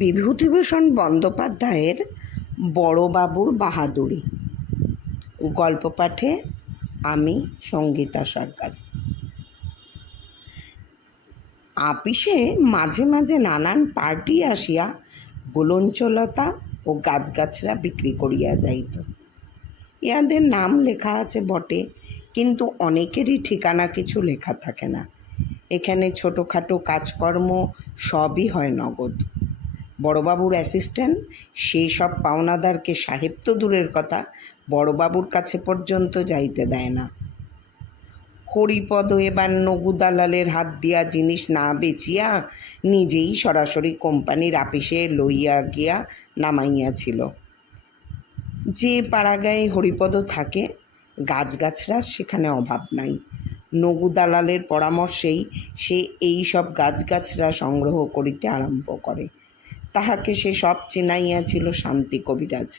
বিভূতিভূষণ বন্দ্যোপাধ্যায়ের বড়বাবুর বাহাদুরি। গল্প পাঠে আমি সঙ্গীতা সরকার। আপিসে মাঝে মাঝে নানান পার্টি আসিয়া গোলঞ্চলতা ও গাছগাছরা বিক্রি করিয়া যাইত। ইহাদের নাম লেখা আছে বটে, কিন্তু অনেকেরই ঠিকানা কিছু লেখা থাকে না। এখানে ছোটোখাটো কাজকর্ম সবই হয় নগদ। বড়বাবুর অ্যাসিস্ট্যান্ট সেই সব পাওনাদারকে সাহেব তো দূরের কথা, বড়বাবুর কাছে পর্যন্ত যাইতে দেয় না। হরিপদ এবার নগু দালালের হাত দিয়া জিনিস না বেচিয়া নিজেই সরাসরি কোম্পানির আপিসে লইয়া গিয়া নামাইয়াছিল। যে পাড়াগায়ে হরিপদ থাকে, গাছগাছরার সেখানে অভাব নাই। নগু দালালের পরামর্শেই সে এই সব গাছগাছরা সংগ্রহ করিতে আরম্ভ করে। তাহাকে সে সব চিনাইয়াছিল শান্তি কবিরাজ।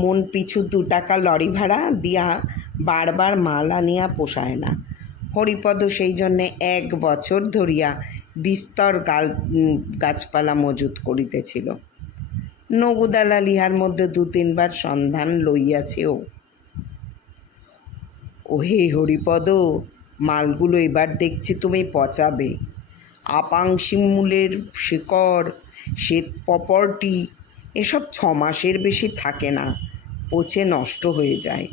মন পিছু 2 টাকা লরি ভাড়া দিয়া বারবার মাল আনিয়া পোষায় না। হরিপদ সেই জন্যে 1 বছর ধরিয়া বিস্তর গাছপালা মজুত করিতেছিল। নগুদালাল ইহার মধ্যে 2-3 বার সন্ধান লইয়াছেও। ওহে হরিপদ, মালগুলো এবার দেখছি তুমি পচাবে। আপাংশিমূলের শিকড়, শ্বেত পপরটি এসব 6 মাসের বেশি থাকে না, পচে নষ্ট হয়ে যায়।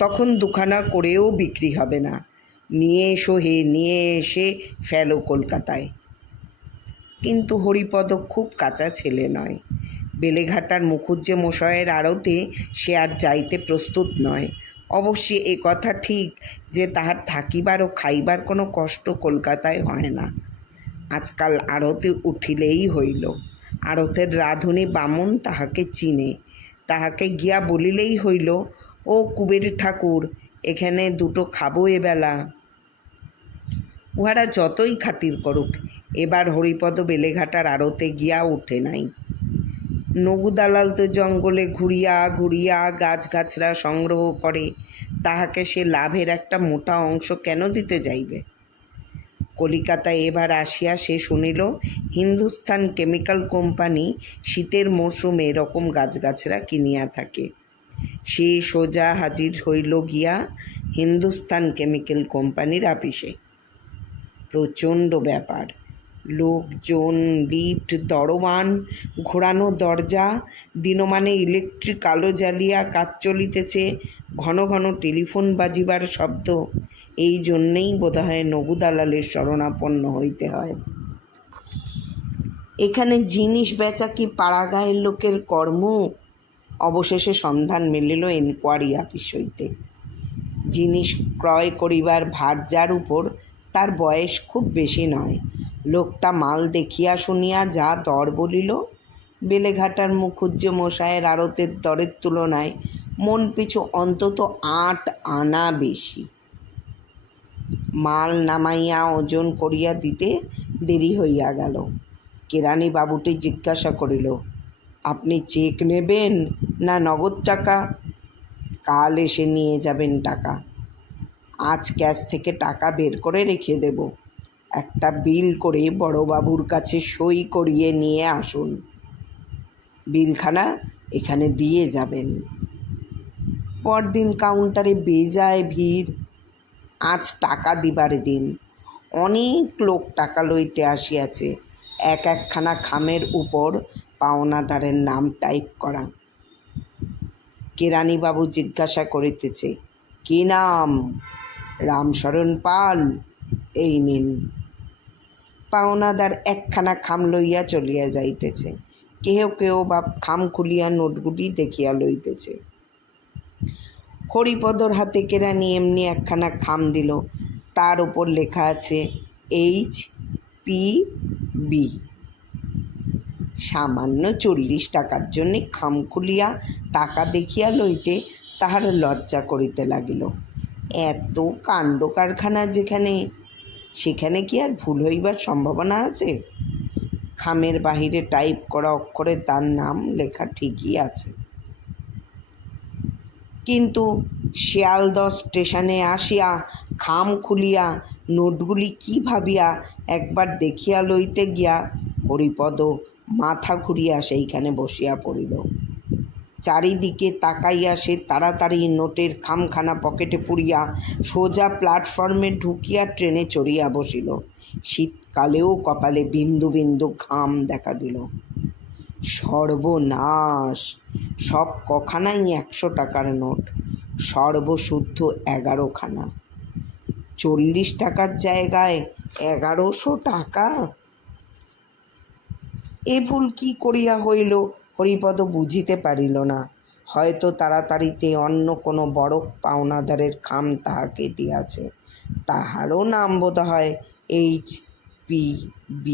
তখন 2খানা করেও বিক্রি হবে না। নিয়ে এসো হে, নিয়ে এসে ফেলো কলকাতায়। কিন্তু হরিপদ খুব কাঁচা ছেলে নয়। বেলেঘাটার মুখুজ্জে মশায়ের আড়তে সে আর যাইতে প্রস্তুত নয়। অবশ্যই এ কথা ঠিক যে তাহার থাকিবার ও খাইবার কোনো কষ্ট কলকাতায় হয় না। আজকাল আড়তে উঠিলেই হইল। আড়তের রাঁধুনি বামুন তাহাকে চিনে। তাহাকে গিয়া বলিলেই হইল, ও কুবের ঠাকুর, এখানে 2টো খাবো এবেলা। উহারা যতই খাতির করুক, এবার হরিপদ বেলেঘাটার আড়তে গিয়া উঠে নাই। নগুদালাল তো জঙ্গলে ঘুরিয়া ঘুরিয়া গাছগাছরা সংগ্রহ করে, তাহাকে সে লাভের একটা মোটা অংশ কেন দিতে যাইবে? কলিকাতায় এবার আসিয়া সে শুনিল হিন্দুস্থান কেমিক্যাল কোম্পানি শীতের মরশুমে এরকম গাছগাছরা কিনিয়া থাকে। সে সোজা হাজির হইল গিয়া হিন্দুস্থান কেমিক্যাল কোম্পানির আপিসে। প্রচণ্ড ব্যাপার। লোকজন, লিফট, দরওয়ান, ঘোরানো দরজা, দিনমানে ইলেকট্রিক আলো জ্বালিয়া কাজ চলিতেছে, ঘন ঘন টেলিফোন বাজিবার শব্দ। এই জন্যেই বোধহয় নগুদালালের শরণাপন্ন হইতে হয়। এখানে জিনিস বেচা কি পাড়াগাঁয়ের লোকের কর্ম? অবশেষে সন্ধান মিলিল এনকোয়ারি আপিস হইতে। জিনিস ক্রয় করিবার ভার যার উপর, তার বয়স খুব বেশি নয়। লোকটা মাল দেখিয়া শুনিয়া যা দর বলিল, বেলেঘাটার মুখুজ্জে মশায়ের আড়তের দরের তুলনায় মন পিছু অন্তত 8 আনা বেশি। মাল নামাইয়া ওজন করিয়া দিতে দেরি হইয়া গেল। কেরানি বাবুটি জিজ্ঞাসা করিল, আপনি চেক নেবেন না নগদ টাকা? কাল এসে নিয়ে যাবেন টাকা। আজ ক্যাশ থেকে টাকা বের করে রেখে দেব। একটা বিল করে বড়বাবুর কাছে সই করিয়ে নিয়ে আসুন। বিলখানা এখানে দিয়ে যাবেন। পরদিন কাউন্টারে বেজায় ভিড়। আজ টাকা দিবার দিন। অনেক লোক টাকা লইতে আসিয়াছে। 1-1খানা খামের উপর পাওনাদারের নাম টাইপ করা। কেরানিবাবু জিজ্ঞাসা করিতেছে, কি নাম? রামশরণ পাল। এই নিন। পাওনাদার 1খানা খাম লইয়া চলিয়া যাইতেছে। কেহ কেহ বা খাম খুলিয়া নোটগুলি দেখিয়া লইতেছে। হরিপদর হাতে কেরানি এমনি 1খানা খাম দিল। তার উপর লেখা আছে HPB। সামান্য 40 টাকার জন্যে খাম খুলিয়া টাকা দেখিয়া লইতে তাহার লজ্জা করিতে লাগিল। এত কাণ্ড কারখানা যেখানে, সেখানে কি আর ভুল হইবার সম্ভাবনা আছে? খামের বাহিরে টাইপ করা অক্ষরে তার নাম লেখা ঠিকই আছে। কিন্তু শিয়ালদহ স্টেশনে আসিয়া খাম খুলিয়া নোটগুলি কি ভাবিয়া একবার দেখিয়া লইতে গিয়া হরিপদ মাথা ঘুরিয়া সেইখানে বসিয়া পড়িল। চারিদিকে তাকাইয়া সে তাড়াতাড়ি নোটের খামখানা পকেটে পুরিয়া সোজা প্ল্যাটফর্মে ঢুকিয়া ট্রেনে চড়িয়া বসিল। শীতকালেও কপালে বিন্দু বিন্দু ঘাম দেখা দিল। সর্বনাশ! সব কখানাই 100 টাকার নোট, সর্বশুদ্ধ 11 খানা। 40 টাকার জায়গায় 1100 টাকা! এ ভুল কি করিয়া হইল হরিপদ বুঝিতে পারিল না। হয়তো তাড়াতাড়িতে অন্য কোনো বড় পাওনাদারের খাম তাহাকে দিয়াছে। তাহারও নাম বোধ হয় HPB।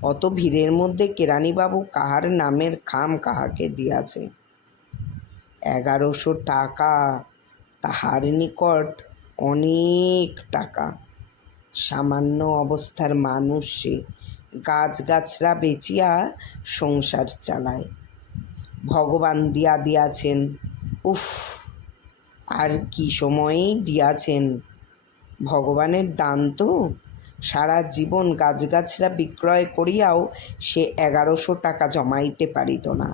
অত ভিড়ের মধ্যে কেরানিবাবু কাহার নামের খাম কাহাকে দিয়াছে? 1100 টাকা তাহার নিকট অনেক টাকা। সামান্য অবস্থার মানুষ সে, গাছগাছরা বেচিয়া সংসার চালায়। ভগবান দিয়াছেন, উফ, আর কি সময়েই দিয়াছেন। ভগবানের দান তো। সারা জীবন গাছগাছরা বিক্রয় করিয়াও সে 1100 টাকা জমাইতে পারিত না।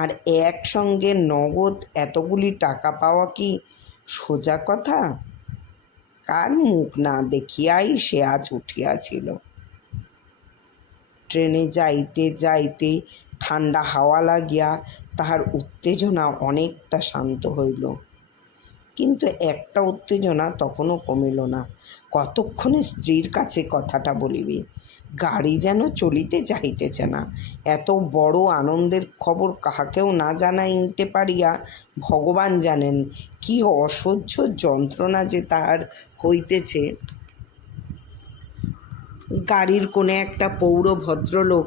আর একসঙ্গে নগদ এতগুলি টাকা পাওয়া কি সোজা কথা? কার মুখ না দেখিয়াই সে আজ উঠিয়াছিল। ট্রেনে যাইতে যাইতে ঠান্ডা হাওয়া লাগিয়া তাহার উত্তেজনা অনেকটা শান্ত হইল, কিন্তু একটা উত্তেজনা তখনও কমিল না। কতক্ষণে স্ত্রীর কাছে কথাটা বলিবে? গাড়ি যেন চলিতে চাহিতেছে না। এত বড় আনন্দের খবর কাহাকেও না জানাইতে পারিয়া ভগবান জানেন কি অসহ্য যন্ত্রণা যে তাহার হইতেছে। গাড়ির কোণে একটা পৌর ভদ্রলোক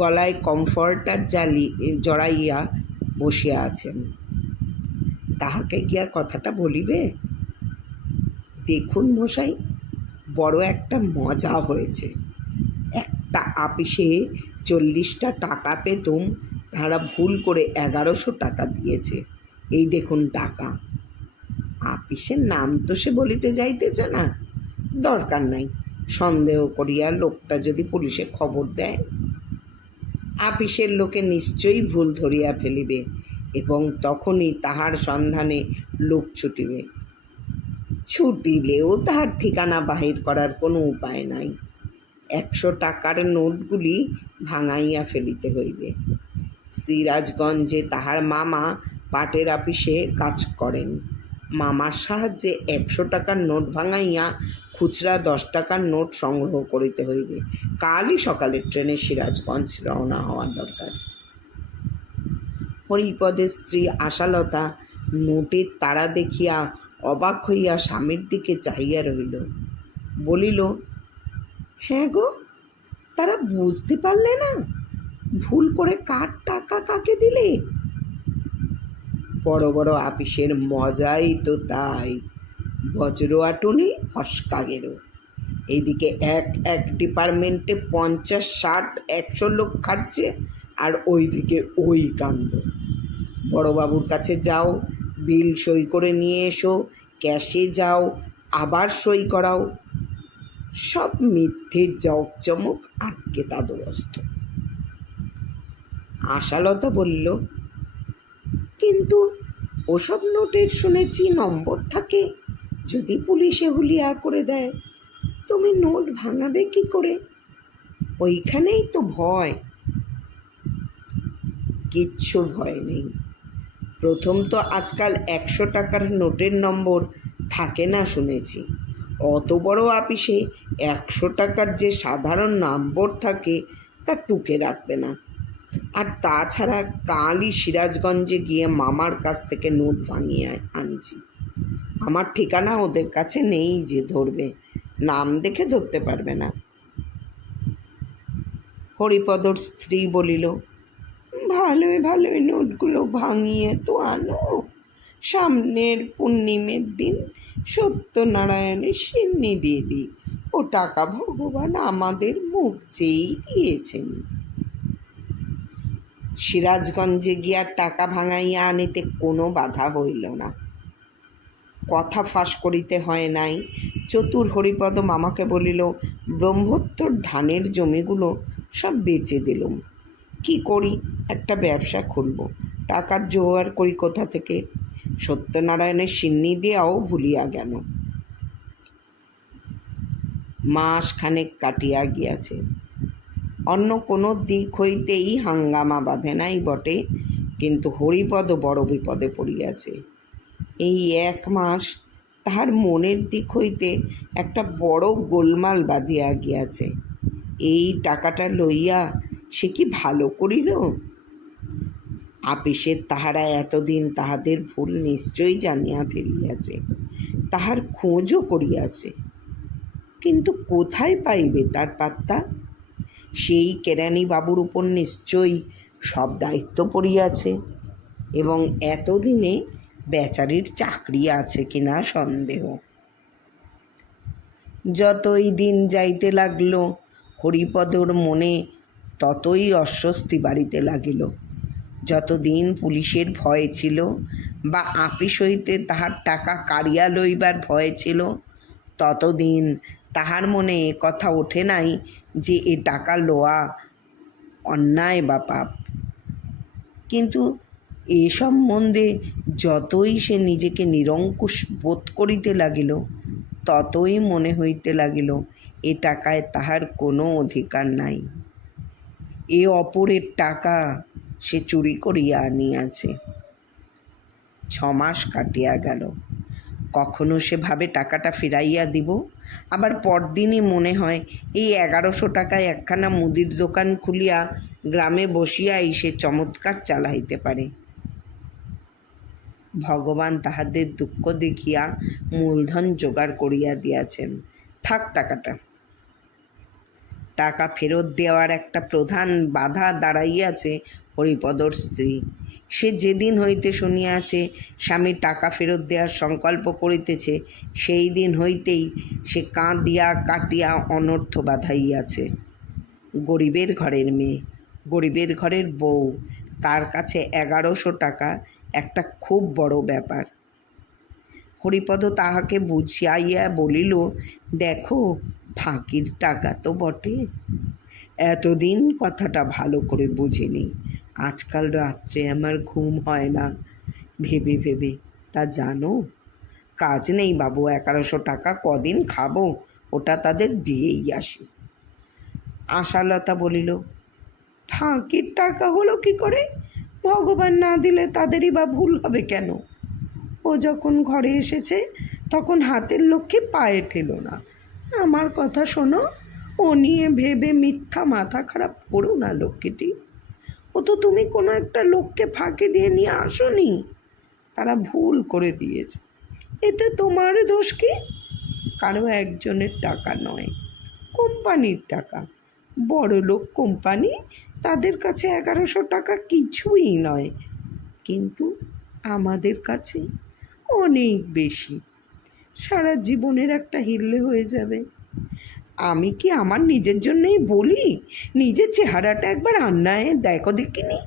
গলায় কমফর্টার জড়াইয়া বসিয়া আছেন। তাহাকে গিয়া কথাটা বলিবে? দেখুন মশাই, বড় একটা মজা হয়েছে। একটা আপিসে 40টা টাকা পেতুম, তারা ভুল করে 1100 টাকা দিয়েছে। এই দেখুন টাকা। আপিসের নাম তো সে বলিতে যাইতেছে না। দরকার নাই, সন্দেহ করিয়া লোকটা যদি পুলিশে খবর দেয়, আপিসের লোকে নিশ্চয়ই ভুল ধরিয়া ফেলিবে এবং তখনই তাহার সন্ধানে লোক ছুটিবে। ছুটিলেও তাহার ঠিকানা বাহির করার কোনো উপায় নাই। 100 টাকার নোটগুলি ভাঙাইয়া ফেলিতে হইবে। সিরাজগঞ্জে তাহার মামা পাটের আপিসে কাজ করেন। মামার সাহায্যে 100 টাকার নোট ভাঙাইয়া খুচরা 10 টাকার নোট সংগ্রহ করিতে হইবে। কালই সকালে ট্রেনে সিরাজগঞ্জ রওনা হওয়া দরকার। হরিপদের স্ত্রী আশালতা নোটের তাড়া দেখিয়া অবাক হইয়া স্বামীর দিকে চাহিয়া রহিল। বলিল, হ্যাঁ গো, তারা বুঝতে পারলে না? ভুল করে কার টাকা কাকে দিলে? বড় বড় আপিসের মজাই তো তাই। বজ্র আটুনি ফসকা গেল। এইদিকে এক ডিপার্টমেন্টে 50, 60, 100 লোক খাটছে, আর ওইদিকে ওই কাণ্ড। বড়বাবুর কাছে যাও, বিল সই করে নিয়ে এসো, ক্যাশে যাও, আবার সই করাও। সব মিথ্যে জকজমক আটকে তাদুরস্ত। আশালতা বলল, কিন্তু ওসব নোটের শুনেছি নম্বর থাকে, যদি পুলিশে হুলিয়া করে দেয় তুমি নোট ভাঙাবে কি করে? ওইখানেই তো ভয়। কিচ্ছু ভয় নেই। প্রথম তো আজকাল 100 টাকার নোটের নম্বর থাকে না শুনেছি। অত বড় আপিসে 100 টাকার যে সাধারণ নম্বর থাকে তা টুকে রাখবে না। আর তাছাড়া কালই সিরাজগঞ্জে গিয়ে মামার কাছ থেকে নোট ভাঙিয়ে আনছি। আমার ঠিকানা ওদের কাছে নেই যে ধরবে, নাম দেখে ধরতে পারবে না। হরিপদর স্ত্রী বলিল, ভালোই ভালোই নোটগুলো ভাঙিয়ে তো আনো। সামনের পূর্ণিমের দিন সত্যনারায়ণের সিন্নি দিয়ে দিই। ও টাকা ভগবান আমাদের মুখ চেয়েই দিয়েছেন। সিরাজগঞ্জে গিয়া টাকা ভাঙাইয়া আনিতে কোনো বাধা হইল না। কথা ফাঁস করিতে হয় নাই। চতুর হরিপদ মামাকে বলিল, ব্রহ্মোত্তর ধানের জমিগুলো সব বেচে দিলুম, কি করি, একটা ব্যবসা খুলব, টাকার জোগাড় করি কোথা থেকে। সত্যনারায়ণের সিন্নি দেওয়াও ভুলিয়া গেল। মাস খানেক কাটিয়া গিয়াছে, অন্য কোনো দিক হইতেই হাঙ্গামা বাঁধে নাই বটে, কিন্তু হরিপদ বড় বিপদে পড়িয়াছে। এই 1 মাস তাহার মনের দিক হইতে একটা বড় গোলমাল বাঁধিয়া গিয়াছে। এই টাকাটা লইয়া সে কি ভালো করিল? আপিসের তাহারা এতদিন তাহাদের ভুল নিশ্চয়ই জানিয়া ফেলিয়াছে, তাহার খোঁজও করিয়াছে, কিন্তু কোথায় পাইবে তার পাত্তা? সেই কেরানি বাবুর উপর নিশ্চয়ই সব দায়িত্ব পড়িয়াছে, এবং এতদিনে বেচারির চাকরি আছে কিনা সন্দেহ। যতই দিন যাইতে লাগল হরিপদর মনে ততই অস্বস্তি বাড়িতে লাগিল। যতদিন পুলিশের ভয় ছিল বা আপিস হইতে তাহার টাকা কাড়িয়া লইবার ভয় ছিল, ততদিন তাহার মনে এ কথা ওঠে নাই যে এ টাকা লওয়া অন্যায় বা পাপ। কিন্তু এ সম্বন্ধে যতই সে নিজেকে নিরঙ্কুশ বোধ করিতে লাগিল, ততই মনে হইতে লাগিল এ টাকায় তাহার কোনো অধিকার নাই। এ অপরের টাকা সে চুরি করিয়া আনিয়াছে। 6 মাস কাটিয়া গেল। কখনো সে ভাবে টাকাটা ফিরাইয়া দিব, আবার পরদিনই মনে হয় এই 1100 টাকায় একখানা মুদির দোকান খুলিয়া গ্রামে বসিয়াই সে চমৎকার চালাইতে পারে। ভগবান তাহাদের দুঃখ দেখিয়া মূলধন জোগাড় করিয়া দিয়াছেন, থাক টাকাটা। টাকা ফেরত দেওয়ার একটা প্রধান বাধা দাঁড়াইয়াছে হরিপদর স্ত্রী। সে যেদিন হইতে শুনিয়াছে স্বামী টাকা ফেরত দেওয়ার সংকল্প করিতেছে, সেই দিন হইতেই সে কাঁদিয়া কাটিয়া অনর্থ বাধাইয়াছে। গরিবের ঘরের মেয়ে, গরিবের ঘরের বউ, তার কাছে 1100 টাকা একটা খুব বড় ব্যাপার। হরিপদ তাহাকে বুঝাইয়া বলিল, দেখো, ফাঁকির টাকা তো বটে। এতদিন কথাটা ভালো করে বুঝিনি, আজকাল রাত্রে আমার ঘুম হয় না ভেবে ভেবে। তা জানো, কাজ নেই বাবু, 1100 টাকা কদিন খাবো, ওটা তাদের দিয়েই আসি। আশালতা বলিল, ফাঁকির টাকা হলো কি করে? ভগবান না দিলে তাদেরই বা ভুল হবে কেন? ও যখন ঘরে এসেছে তখন হাতের লক্ষ্মী পায়ে ঠেলো না। আমার কথা শোনো, ও নিয়ে ভেবে মিথ্যা মাথা খারাপ করো না লক্ষ্মীটি। ও তো তুমি কোনো একটা লোককে ফাঁকি দিয়ে নিয়ে আসোনি, তারা ভুল করে দিয়েছে, এতে তোমার দোষ কি? কারো একজনের টাকা নয়, কোম্পানির টাকা, বড় লোক কোম্পানি, তাদের কাছে 1100 টাকা কিছুই নয়, কিন্তু আমাদের কাছে অনেক বেশি। সারা জীবনের একটা হিল্লে হয়ে যাবে। আমি কি আমার নিজের জন্যই বলি, নিজের চেহারাটা একবার আন্নায় দেখো দেখিনি।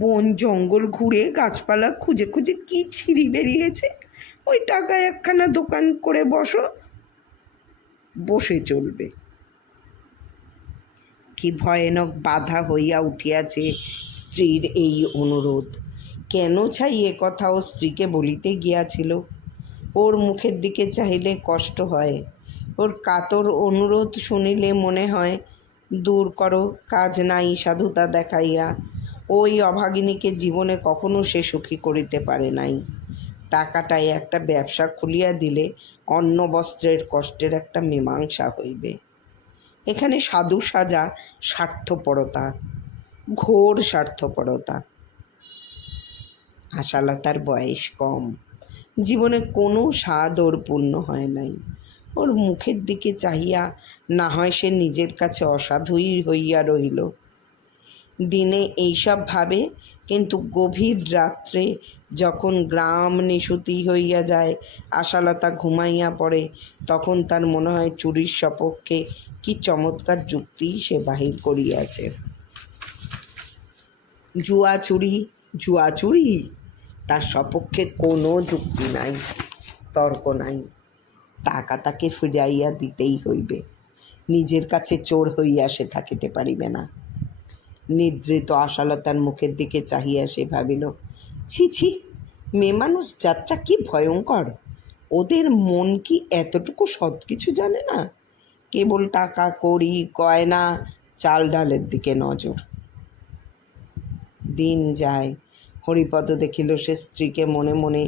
বন জঙ্গল ঘুরে গাছপালা খুঁজে খুঁজে কি ছিঁড়ি বেরিয়েছে। ওই টাকায় একখানা দোকান করে বসে চলবে। কি ভয়ানক বাধা হইয়া উঠিয়াছে স্ত্রীর এই অনুরোধ। কেন ছাই এ কথা ও স্ত্রীকে বলিতে গিয়াছিল? ওর মুখের দিকে চাইলে কষ্ট হয়, ওর কাতর অনুরোধ শুনিলে মনে হয় দূর করো, কাজ নাই সাধুতা দেখাইয়া। ওই অভাগিনীকে জীবনে কখনো সে সুখী করিতে পারে নাই। টাকাটায় একটা ব্যবসা খুলিয়া দিলে অন্ন বস্ত্রের কষ্টের একটা মীমাংসা হইবে। এখানে সাধু সাজা স্বার্থপরতা, ঘোর স্বার্থপরতা। আশালতার বয়স কম, জীবনে কোনো স্বাদ ওর পূর্ণ হয় নাই। ওর মুখের দিকে চাহিয়া না হয় সে নিজের কাছে অসাধুই হইয়া রহিল। দিনে এইসব ভাবে, কিন্তু গভীর রাত্রে যখন গ্রাম নিশুতি হইয়া যায়, আশালতা ঘুমাইয়া পড়ে, তখন তার মনে হয় চুরির সপক্ষে কি চমৎকার যুক্তি সে বাহির করিয়াছে। জুয়া চুরি, তার সপক্ষে কোনো যুক্তি নাই। তর্ক নাই, টাকা তাকে ফিরাইয়া দিতেই হইবে, নিজের কাছে চোর হইয়া সে থাকিতে পারিবে না। নিদ্রিত আশালতার মুখের দিকে চাহিয়া সে ভাবিল, ছি ছি, মেয়ে মানুষ যাত্রা কি ভয়ঙ্কর, ওদের মন কি এতটুকু সৎ কিছু জানে না, কেবল টাকা কড়ি গয়না চাল ডালের দিকে নজর। দিন যায়, হরিপদ দেখিল সে স্ত্রীকে মনে মনে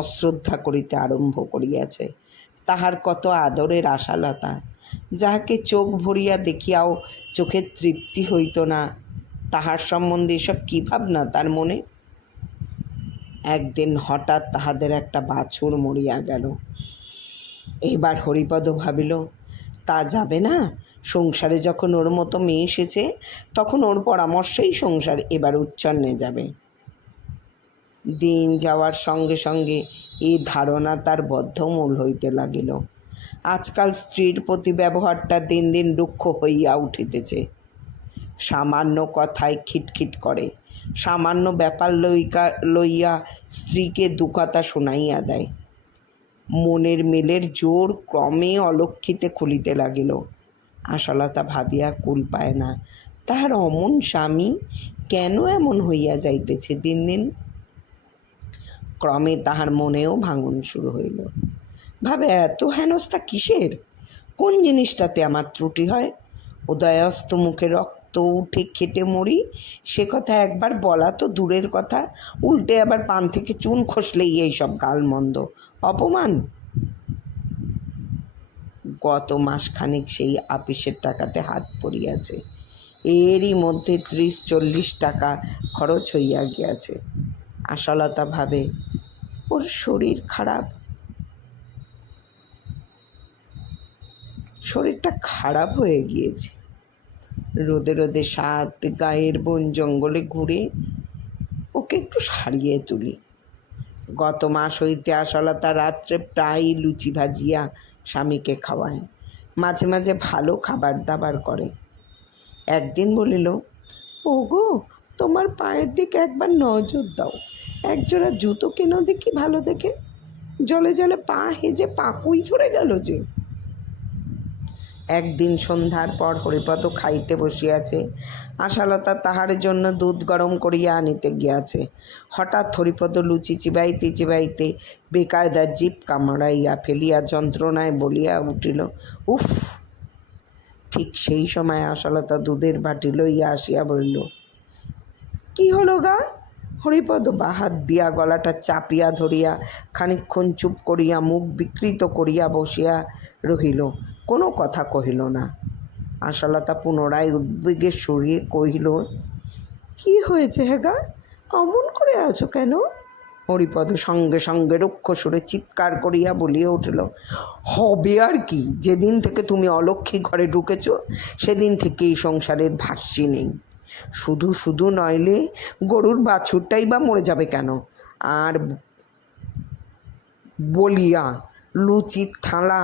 অশ্রদ্ধা করিতে আরম্ভ করিয়াছে। তাহার কত আদরের আশালতা, যাহাকে চোখ ভরিয়া দেখিয়াও চোখের তৃপ্তি হইত না, তাহার সম্বন্ধে এসব কী ভাবনা তার মনে। একদিন হঠাৎ তাহাদের একটা বাছুর মরিয়া গেল। এইবার হরিপদ ভাবিল, তা যাবে না, সংসারে যখন ওর মতো মেয়ে এসেছে তখন ওর পরামর্শেই সংসার এবার উচ্ছন্নে যাবে। দিন যাওয়ার সঙ্গে সঙ্গে এই ধারণা তার বদ্ধমূল হইতে লাগিল। আজকাল স্ত্রীর প্রতি ব্যবহারটা দিন দিন রুক্ষ হইয়া উঠিতেছে। সামান্য কথায় খিটখিট করে, সামান্য ব্যাপার লইয়া স্ত্রীকে দু কথা শোনাইয়া দেয়। মনের মেলের জোর ক্রমে অলক্ষিতে খুলিতে লাগিল। আশালতা ভাবিয়া কুল পায় না, তাহার অমন স্বামী কেন এমন হইয়া যাইতেছে দিন দিন। ক্রমে তাহার মনেও ভাঙন শুরু হইল। ভাবে, এত হেনস্থা কিসের, কোন জিনিসটাতে আমার ত্রুটি হয়? উদয়স্ত মুখে রক্ত উঠে খেটে মরি, সে কথা একবার বলা তো দূরের কথা, উল্টে আবার পান থেকে চুন খসলেই এইসব গালমন্দ, অপমান। গত মাসখানেক সেই আপিসের টাকাতে হাত পড়িয়াছে, এরই মধ্যে 30-40 টাকা খরচ হইয়া গিয়াছে। আশালতা ভাবে, ওর শরীর খারাপ, শরীরটা খারাপ হয়ে গিয়েছে। রোদে রোদে সাত গায়ের বন জঙ্গলে ঘুরে ওকে একটু সারিয়ে তুলি। গত মাস হইতে আশালতা রাত্রে প্রায় লুচি ভাজিয়া স্বামীকে খাওয়ায়, মাঝে মাঝে ভালো খাবার দাবার করে। একদিন বলিল, ওগো, তোমার পায়ের দিকে একবার নজর দাও, একজোড়া জুতো কেনো দেখি ভালো দেখে, জলে জলে পা হেজে পাকুই ঝরে গেল যে। একদিন সন্ধ্যার পর হরিপদ খাইতে বসিয়াছে, আশালতা তাহার জন্য দুধ গরম করিয়া আনিতে গিয়াছে। হঠাৎ হরিপদ লুচি চিবাইতে চিবাইতে বেকায়দা জিভ কামড়াইয়া ফেলিয়া যন্ত্রণায় বলিয়া উঠিল, উফ। ঠিক সেই সময় আশালতা দুধের বাটি লইয়া আসিয়া বলিল, কি হলো গা? হরিপদ বাহাত দিয়া গলাটা চাপিয়া ধরিয়া খানিকক্ষণ চুপ করিয়া মুখ বিকৃত করিয়া বসিয়া রহিল, কোনো কথা কহিল না। আশালতা পুনরায় উদ্বেগে সরিয়ে কহিল, কি হয়েছে হেগা, অমন করে আছো কেন? হরিপদ সঙ্গে সঙ্গে রুক্ষ সুরে চিৎকার করিয়া বলিয়া উঠিল, হবে আর কি, যেদিন থেকে তুমি অলক্ষী ঘরে ঢুকেছ সেদিন থেকে এই সংসারের ভাষ্যি নেই। শুধু শুধু নইলে গরুর বাছুরটাই বা মরে যাবে কেন? আর বলিয়া লুচির থালা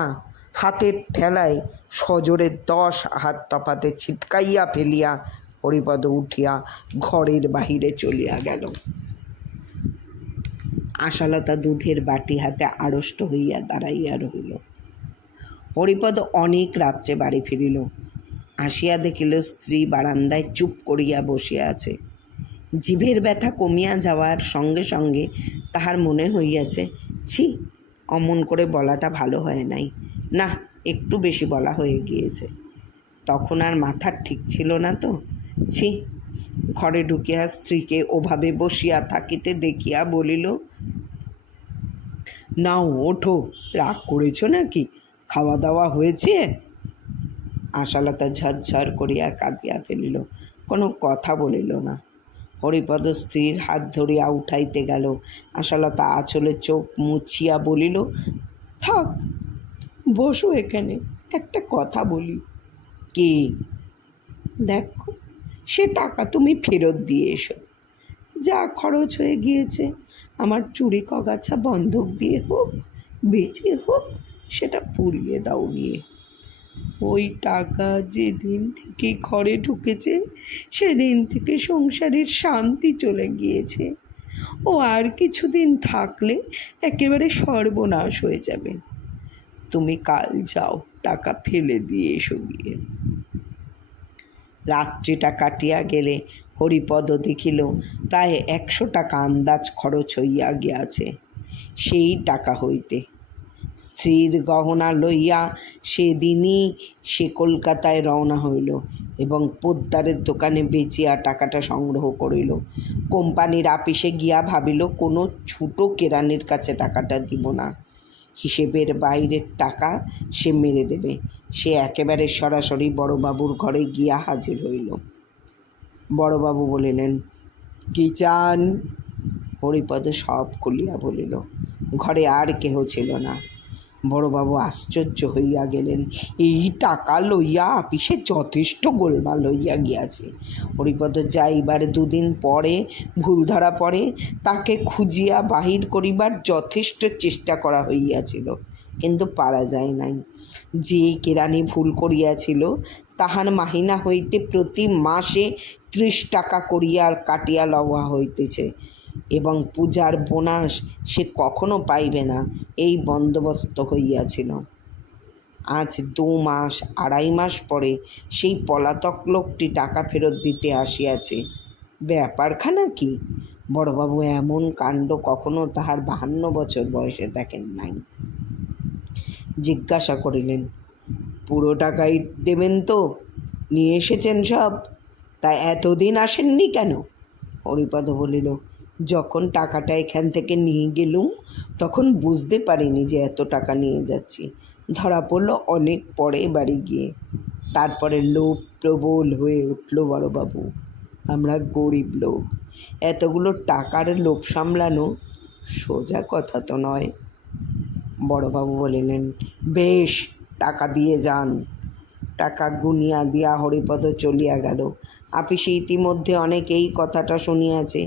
হাতের ঠেলায় সজোরে 10 হাত তফাতে ছিটকাইয়া ফেলিয়া হরিপদ উঠিয়া ঘরের বাহিরে চলিয়া গেল। আশালতা দুধের বাটি হাতে আড়ষ্ট হইয়া দাঁড়াইয়া রহিল। হরিপদ অনেক রাত্রে বাড়ি ফিরিল। আসিয়া দেখিল স্ত্রী বারান্দায় চুপ করিয়া বসিয়া আছে। জিভের ব্যথা কমিয়া যাওয়ার সঙ্গে সঙ্গে তাহার মনে হইয়াছে, ছি, অমন করে বলাটা ভালো হয় নাই, না, একটু বেশি বলা হয়ে গিয়েছে। তখন আর মাথার ঠিক ছিল না তো। ছি। ঘরে ঢুকিয়া স্ত্রীকে ওভাবে বসিয়া থাকিতে দেখিয়া বলিল, নাও ওঠো, রাগ করেছ নাকি, খাওয়া দাওয়া হয়েছে? আশালতা ঝরঝর করিয়া কাঁদিয়া ফেলিল, কোনো কথা বলিল না। হরিপদ স্ত্রীর হাত ধরিয়া উঠাইতে গেল। আশালতা আঁচলে চোখ মুছিয়া বলিল, থাক, বসো এখানে, একটা কথা বলি। কি? দেখো, সে টাকা তুমি ফেরত দিয়ে এসো। যা খরচ হয়ে গিয়েছে, আমার চুরি কগাছা বন্ধক দিয়ে হোক, বেঁচে হোক, সেটা পুড়িয়ে দাও নিয়ে। ওই টাকা যেদিন থেকে ঘরে ঢুকেছে সেদিন থেকে সংসারের শান্তি চলে গিয়েছে। ও আর কিছুদিন থাকলে একেবারে সর্বনাশ হয়ে যাবে। তুমি কাল যাও, টাকা ফেলে দিয়ে এসো গিয়ে। রাত্রিটা কাটিয়া গেলে হরিপদ দেখিল প্রায় 100 টাকা আন্দাজ খরচ হইয়া গিয়াছে। সেই টাকা হইতে স্ত্রীর গহনা লইয়া সেদিনই সে কলকাতায় রওনা হইল এবং পোদ্দারের দোকানে বেচিয়া টাকাটা সংগ্রহ করিল। কোম্পানির আপিসে গিয়া ভাবিল কোনো ছুটো কেরানির কাছে টাকাটা দিব না, হিসেবের বাইরের টাকা সে মেরে দেবে। সে একেবারে সরাসরি বড়বাবুর ঘরে গিয়া হাজির হইল। বড়বাবু বলিলেন, কি চান? হরিপদ সব খুলিয়া বলিল। ঘরে আর কেহ ছিল না। বড়বাবু আশ্চর্য হইয়া গেলেন। এই টাকা লইয়া আপিসে যথেষ্ট গোলমাল হইয়া গিয়াছে। হরিপদ যাইবার 2 দিন পরে ভুল ধরা পড়ে। তাকে খুঁজিয়া বাহির করিবার যথেষ্ট চেষ্টা করা হইয়াছিল, কিন্তু পারা যায় নাই। যে কেরানি ভুল করিয়াছিল তাহার মাহিনা হইতে প্রতি মাসে 30 টাকা করিয়া কাটিয়া লওয়া হইতেছে এবং পূজার বোনাস সে কখনো পাইবে না, এই বন্দোবস্ত হইয়াছিল। আজ 2 মাস 2.5 মাস পরে সেই পলাতক লোকটি টাকা ফেরত দিতে আসিয়াছে। ব্যাপারখানা কি? বড়বাবু এমন কাণ্ড কখনো তাহার 52 বছর বয়সে দেখেন নাই। জিজ্ঞাসা করিলেন, পুরো টাকাই দেবেন তো? নিয়ে এসেছেন সব? তা এতদিন আসেননি কেন? হরিপদ বলিল, যখন টাকাটা এখান থেকে নিয়ে গেলুম তখন বুঝতে পারিনি যে এত টাকা নিয়ে যাচ্ছি। ধরা পড়ল অনেক পরে বাড়ি গিয়ে। তারপরে লোভ প্রবল হয়ে উঠল বড়বাবু। আমরা গরিব লোক, এতগুলো টাকার লোভ সামলানো সোজা কথা তো নয়। বড়বাবু বলিলেন, বেশ, টাকা দিয়ে যান। টাকা গুনিয়া দিয়া হরিপদ চলিয়া গেল। আপিসে ইতিমধ্যে অনেকেই কথাটা শুনিয়াছে।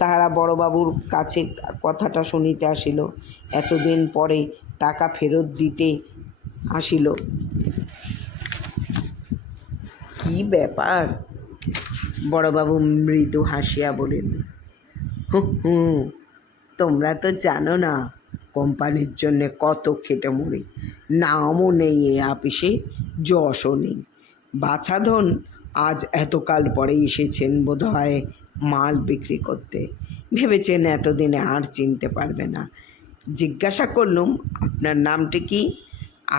তাহারা বড়বাবুর কাছে কথাটা শুনিতে আসিল। এতদিন পরে টাকা ফেরত দিতে আসিল। কি ব্যাপার? বড়বাবু মৃদু হাসিয়া বলিলেন, হুঁ, তোমরা তো জানো না কোম্পানির জন্যে কত খেটে মরি। নামও নেই এ আপিসে, যশও নেই। বাছাধন আজ এতকাল পরে এসেছেন বোধ হয় মাল বিক্রি করতে। ভেবেছেন এতদিনে আর চিনতে পারবে না। জিজ্ঞাসা করলুম, আপনার নামটা কি?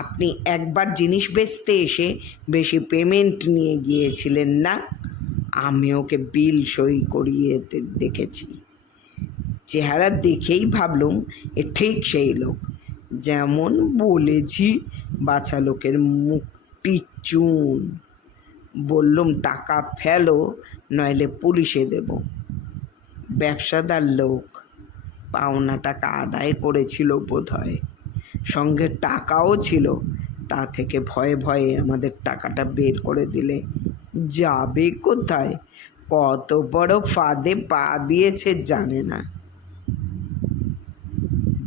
আপনি একবার জিনিস বেচতে এসে বেশি পেমেন্ট নিয়ে গিয়েছিলেন না? আমি ওকে বিল সই করিয়ে দেখেছি। চেহারা দেখেই ভাবলুম এ ঠিক সেই লোক। যেমন বলেছি, বাছা লোকের মুখটি চুন। বললুম, টাকা ফেলো, নইলে পুলিশে দেব। ব্যবসাদার লোক, পাওনা টাকা আদায় করেছিল বোধ হয়, সঙ্গে টাকাও ছিল। তা থেকে ভয়ে ভয়ে আমাদের টাকাটা বের করে দিলে যাবে কোথায়? কত বড় ফাঁদে পা দিয়েছে জানে না।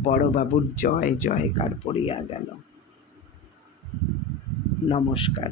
বড়বাবুর জয় জয়কার পড়িয়া গেল। নমস্কার।